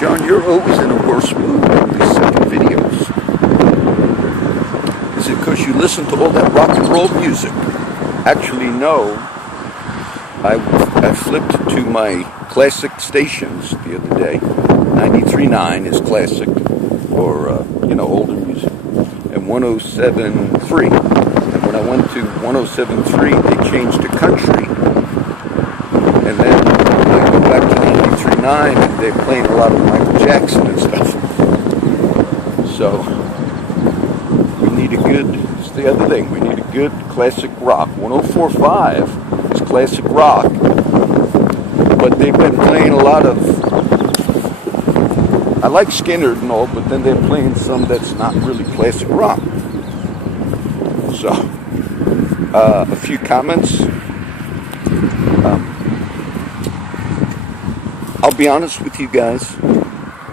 John, you're always in a worse mood on these second videos. Is it because you listen to all that rock and roll music? Actually, no. I flipped to my classic stations the other day. 93.9 is classic, or older music, and 107.3. And when I went to 107.3, they changed to country. And then I go back to 93.9, and they're playing a lot of Michael Jackson and stuff. So we need a good. It's the other thing. We need a good classic rock. 104.5 is classic rock, but they've been playing a lot of. I like Skinner and all, but then they're playing some that's not really classic rock. So, a few comments. I'll be honest with you guys.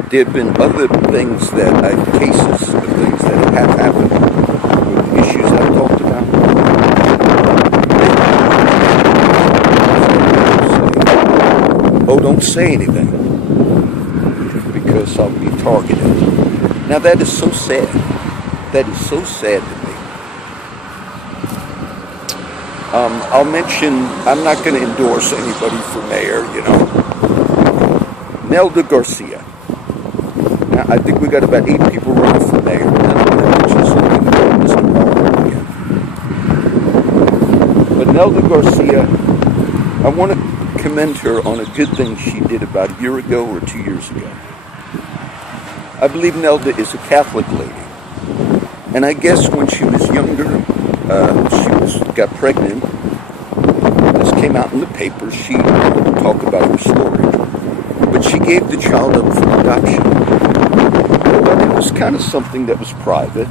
There have been other things cases of things that have happened with the issues I've talked about. Oh, don't say anything, because I'll be targeted. Now that is so sad. That is so sad to me. I'll mention, I'm not going to endorse anybody for mayor, Nelda Garcia. Now, I think we got about 8 people running for mayor. Now, I'm going to mention something about Mr. Markle again. But Nelda Garcia, I want to commend her on a good thing she did about a year ago or 2 years ago. I believe Nelda is a Catholic lady. And I guess when she was younger, got pregnant. This came out in the paper. She wanted to talk about her story. But she gave the child up for adoption. Well, it was kind of something that was private.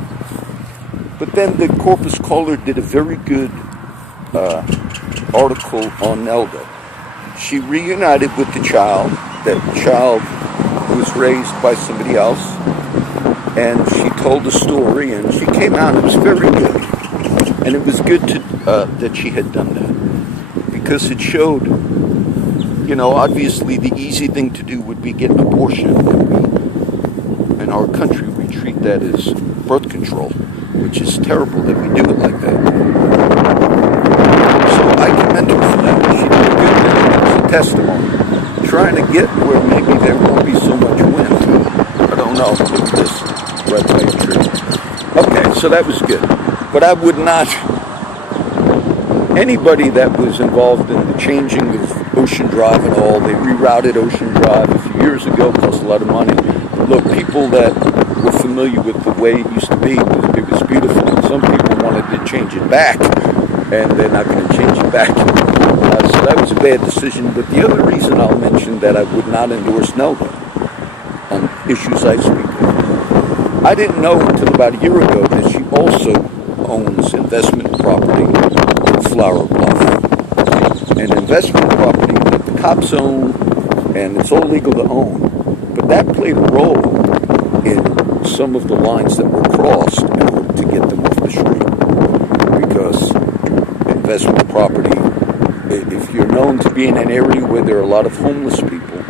But then the Corpus Caller did a very good article on Nelda. She reunited with the child. That child was raised by somebody else, and she told the story, and she came out. It was very good, and it was good that she had done that, because it showed, obviously the easy thing to do would be get an abortion. In our country, we treat that as birth control, which is terrible that we do it like that. So I commend her for that. She did a good thing. It was a testimony, trying to get where maybe there won't be so much wind. I don't know if this right by a tree. Okay, so that was good. But I would not, anybody that was involved in the changing of Ocean Drive and all, they rerouted Ocean Drive a few years ago, cost a lot of money. Look, people that were familiar with the way it used to be, it was beautiful, and some people wanted to change it back, and they're not going to change it back. So that was a bad decision. But the other reason I'll mention that I would not endorse Nelda on issues I speak of, I didn't know until about a year ago that she also owns investment property in Flower Bluff. And investment property that the cops own, and it's all legal to own. But that played a role in some of the lines that were crossed in order to get them off the street. Because investment property, if you're known to be in an area where there are a lot of homeless people,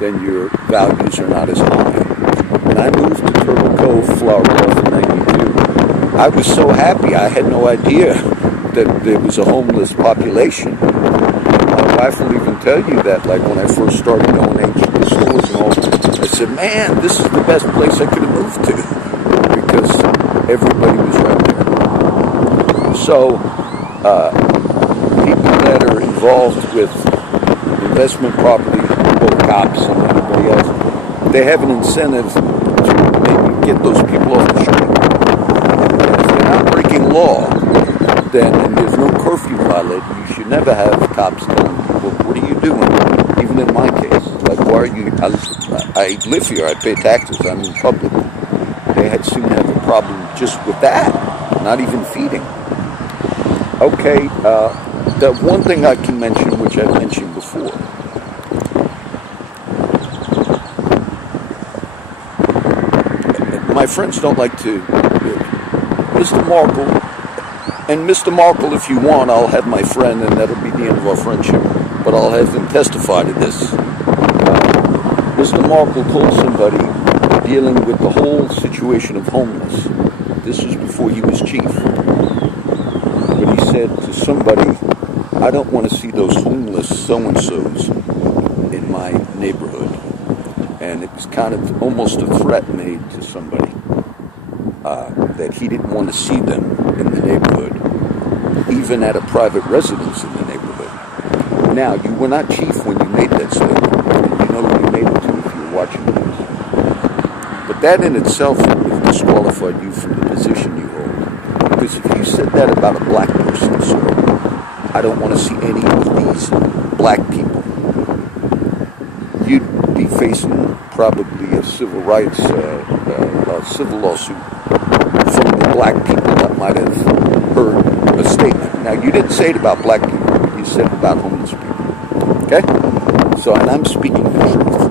then your values are not as high. When I moved to Turtle Cove, Flower Bluff in 92, I was so happy. I had no idea that there was a homeless population. My wife will even tell you that, like when I first started going to the stores and all, I said, man, this is the best place I could have moved to, because everybody was right there. So, people that are involved with investment property, both cops and anybody else, they have an incentive to maybe get those people off the street. And if they're not breaking law, then, and there's no curfew violated, you should never have cops telling people, what are you doing? Even in my case, like, why are you, I live here, I pay taxes, I'm in public. They had soon have a problem just with that, not even feeding. Okay, the one thing I can mention, which I've mentioned before, my friends don't like to, Mr. Markle, and Mr. Markle, if you want, I'll have my friend, and that'll be the end of our friendship, but I'll have him testify to this. Mr. Markle told somebody dealing with the whole situation of homeless. This was before he was chief. But he said to somebody, I don't want to see those homeless so-and-sos in my neighborhood. And it was kind of almost a threat made to somebody that he didn't want to see them in the neighborhood, even at a private residence in the neighborhood. Now, you were not chief when you made that statement, and you know who you made it to if you were watching this. But that in itself would have disqualified you from the position you hold. Because if you said that about a black person, sir, I don't want to see any of these black people, you'd be facing probably a civil rights, civil lawsuit from the black people that might have heard a statement. Now, you didn't say it about black people, but you said it about homeless people. Okay? So, and I'm speaking the truth.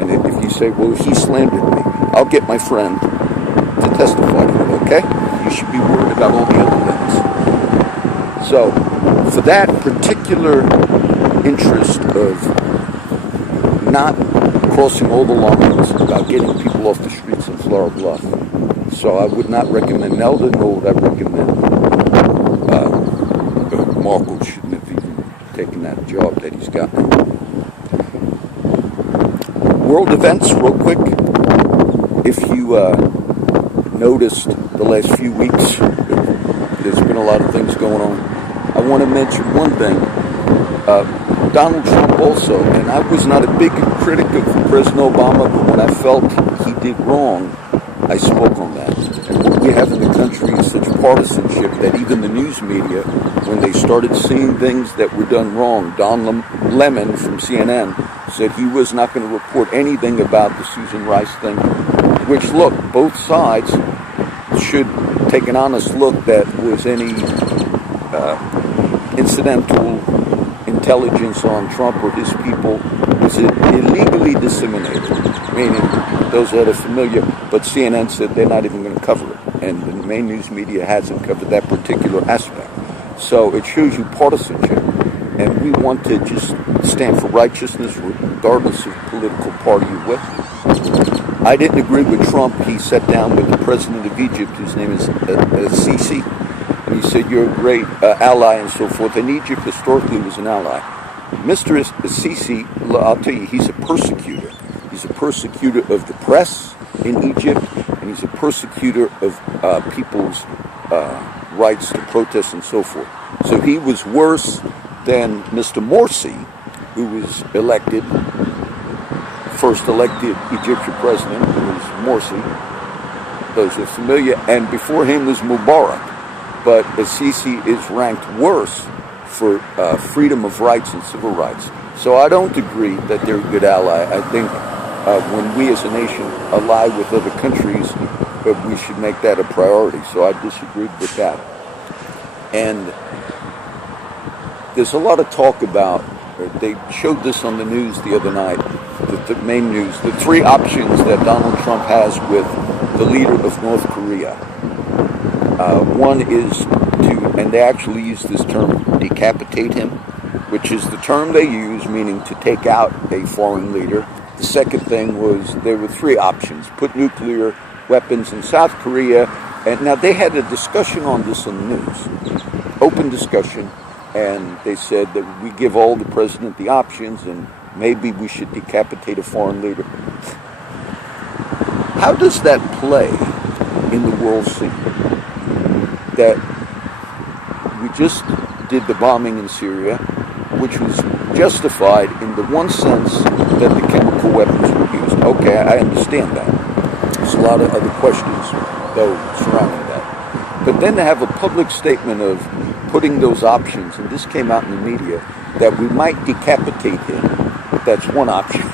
And if you say, well, he slandered me, I'll get my friend to testify to it, okay? You should be worried about all the other things. So, for that particular interest of not crossing all the lines about getting people off the streets in Floral Bluff, so I would not recommend Nelda, nor would I recommend Markle shouldn't have even taken that job that he's gotten. World events, real quick. If you noticed the last few weeks, there's been a lot of things going on. I want to mention one thing. Donald Trump also, and I was not a big critic of President Obama, but when I felt he did wrong, I spoke on that. And what we have in the country is such partisanship that even the news media, when they started seeing things that were done wrong, Don Lemon from CNN said he was not going to report anything about the Susan Rice thing, which, look, both sides should take an honest look that was any incidental intelligence on Trump or his people was illegally disseminated, meaning those that are familiar, but CNN said they're not even going to cover it, and the main news media hasn't covered that particular aspect. So it shows you partisanship, and we want to just stand for righteousness regardless of political party you're with. I didn't agree with Trump. He sat down with the president of Egypt, whose name is Sisi, and he said, you're a great ally and so forth. And Egypt historically was an ally. Mr. Sisi, I'll tell you, he's a persecutor. He's a persecutor of the press in Egypt, and he's a persecutor of people's rights to protest and so forth. So he was worse than Mr. Morsi, who was elected, first elected Egyptian president, who was Morsi. Those are familiar. And before him was Mubarak. But Sisi is ranked worse for freedom of rights and civil rights. So I don't agree that they're a good ally. I think when we as a nation ally with other countries, we should make that a priority. So I disagreed with that. And there's a lot of talk about, they showed this on the news the other night, the main news, the three options that Donald Trump has with the leader of North Korea. One is to, and they actually use this term, decapitate him, which is the term they use, meaning to take out a foreign leader. The second thing was, there were three options: put nuclear weapons in South Korea. And now they had a discussion on this in the news, open discussion, and they said that we give all the president the options, and maybe we should decapitate a foreign leader. How does that play in the world scene? That we just did the bombing in Syria, which was justified in the one sense that the chemical weapons were used. Okay, I understand that. There's a lot of other questions, though, surrounding that. But then to have a public statement of putting those options, and this came out in the media, that we might decapitate him, that's one option.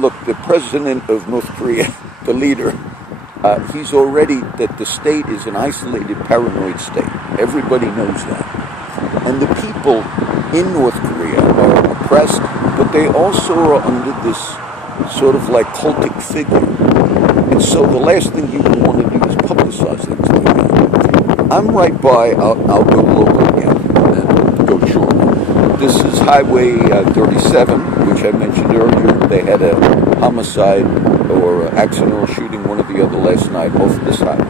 Look, the president of North Korea, the leader, he's already, that the state is an isolated, paranoid state. Everybody knows that. And the people in North Korea are oppressed, but they also are under this sort of like cultic figure. And so the last thing you want to do is publicize things like that. I'm right by, I'll go local again and go short. This is Highway 37, which which I mentioned earlier. They had a homicide or accidental shooting, one or the other, last night off this highway.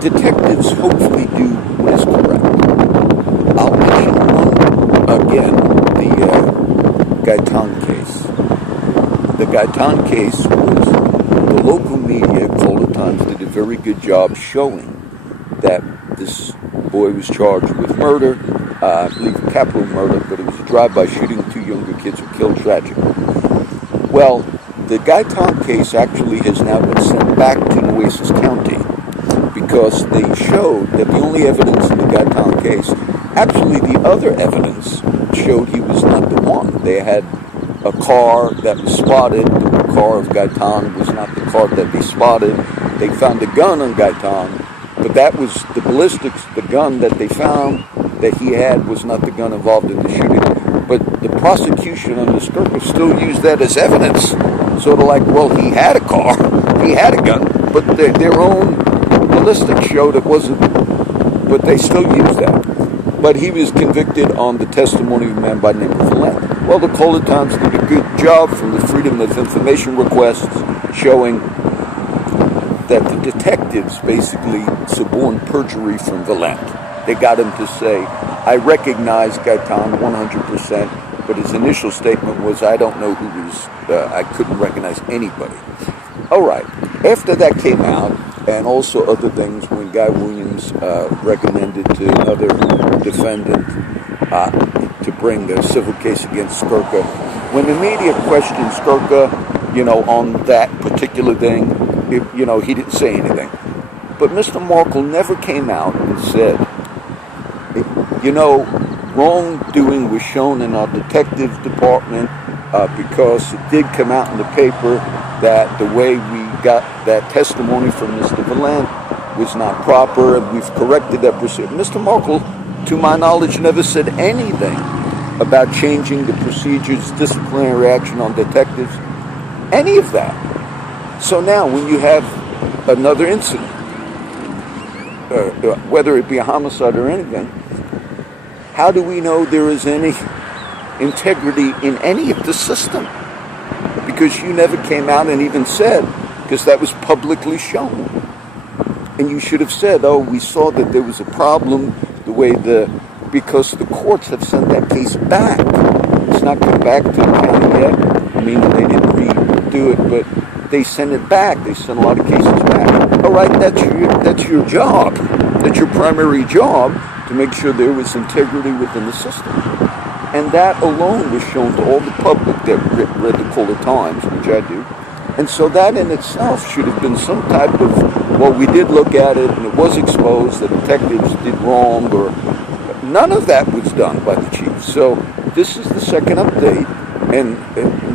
Detectives hopefully do what is correct. I'll mention one again, the Gaitan case. The Gaitan case was, the local media, Colder Times, did a very good job showing that this boy was charged with murder, I believe capital murder, but it was a drive-by shooting of two younger kids who killed tragically. Well, the Gaitan case actually has now been sent back to Nueces County because they showed that the only evidence in the Gaitan case, actually the other evidence showed he was not the one. They had a car that was spotted. The car of Gaitan was not the car that they spotted. They found a gun on Gaitan, but that was the ballistics, the gun that they found that he had was not the gun involved in the shooting. But the prosecution under Skirka still used that as evidence. Sort of like, well, he had a car, he had a gun, but their own ballistics showed it wasn't, but they still used that. But he was convicted on the testimony of a man by the name of Valente. Well, the Colder Times did a good job from the Freedom of Information requests showing that the detectives basically suborned perjury from Valente. They got him to say, I recognize Gaitan 100%, but his initial statement was, I don't know who was, I couldn't recognize anybody. All right, after that came out, and also other things, when Guy Williams recommended to another defendant to bring the civil case against Skirka, when the media questioned Skirka, on that particular thing, he didn't say anything. But Mr. Markle never came out and said, wrongdoing was shown in our detective department because it did come out in the paper that the way we got that testimony from Mr. Valente was not proper, and we've corrected that procedure. Mr. Markle, to my knowledge, never said anything about changing the procedures, disciplinary action on detectives, any of that. So now, when you have another incident, whether it be a homicide or anything, how do we know there is any integrity in any of the system? Because you never came out and even said, because that was publicly shown. And you should have said, oh, we saw that there was a problem because the courts have sent that case back. It's not come back to the county yet. I mean, they didn't redo it, but they sent it back. They sent a lot of cases back. All right, that's your job. That's your primary job, to make sure there was integrity within the system. And that alone was shown to all the public that read the Colder Times, which I do. And so that in itself should have been some type of, well, we did look at it and it was exposed, the detectives did wrong, or none of that was done by the chief. So this is the second update, and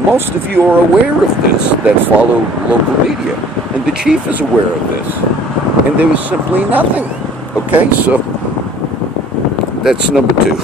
most of you are aware of this that follow local media. And the chief is aware of this. And there was simply nothing. Okay, so that's number 2.